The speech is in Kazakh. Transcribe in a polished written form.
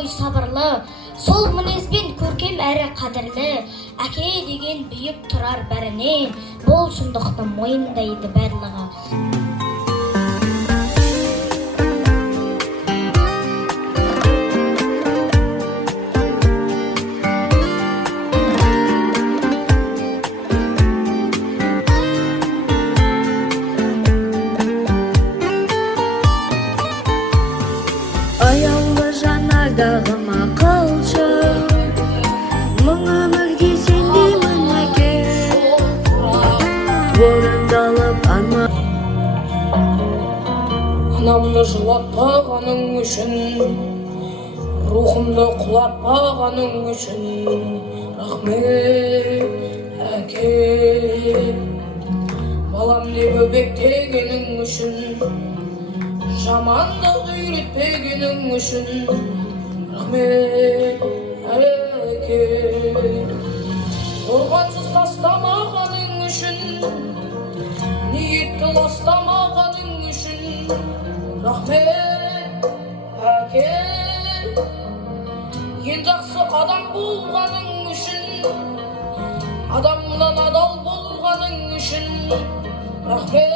ой сабырлы, сол мінезбен көркем әрі қадірлі, әке деген бүйіп тұрар бәріне, бол шындықты мойындайды барлығы. Аяулы жанардағыма қалшы, мың өмірге сенбеймін әке, орындалып Анамды жылатпағаның үшін, рухымды құлатпағаның үшін, рахмет әке. Балам деп өбектегенің үшін, жамандық үйретпегенің үшін, рахмет әке. Қорғансыз тастамағаның үшін, ниетті ластамағаның үшін, рахмет әке. Ең жақсы адам болғаның үшін, адамнан адал болғаның үшін, рахмет